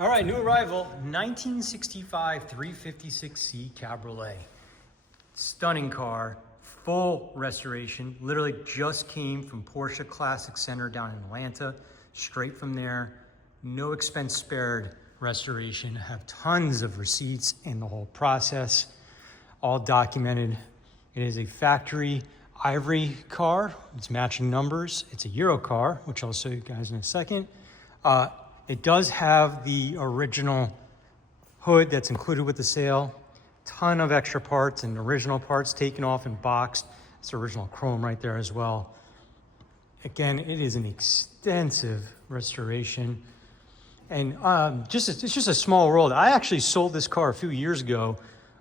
All right, new arrival, 1965 356 C Cabriolet. Stunning car, full restoration. Literally just came from Porsche Classic Center down in Atlanta. Straight from there, no expense spared restoration. Have tons of receipts in the whole process, all documented. It is a factory ivory car. It's matching numbers. It's a Euro car, which I'll show you guys in a second. It does have the original hood that's included with the sale. Ton of extra parts and original parts taken off and boxed. It's original chrome right there as well. Again, it is an extensive restoration. And it's just a small world. I actually sold this car a few years ago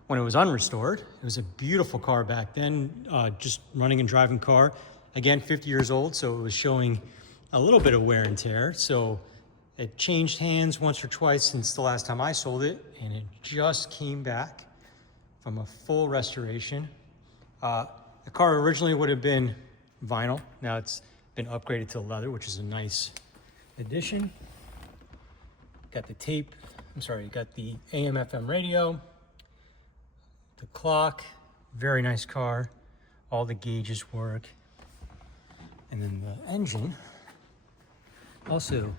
when it was unrestored. It was a beautiful car back then, just running and driving car. Again, 50 years old, so it was showing a little bit of wear and tear. So it changed hands once or twice since the last time I sold it, and it just came back from a full restoration. The car originally would have been vinyl. Now it's been upgraded to leather, which is a nice addition. Got the tape, got the AM FM radio, the clock, very nice car. All the gauges work. And then the engine, also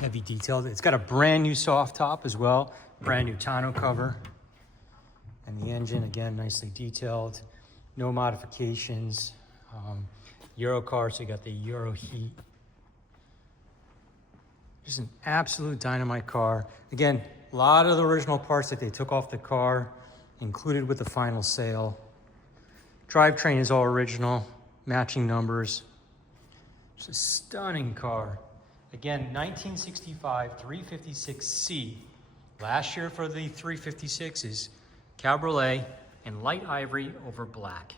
heavy detailed. It's got a brand new soft top as well, brand new tonneau cover. And the engine, again, nicely detailed. No modifications. Euro car, so you got the Euro heat. Just an absolute dynamite car. Again, a lot of the original parts that they took off the car, included with the final sale. Drivetrain is all original, matching numbers. It's a stunning car. Again, 1965 356C. Last year for the 356 is Cabriolet in light ivory over black.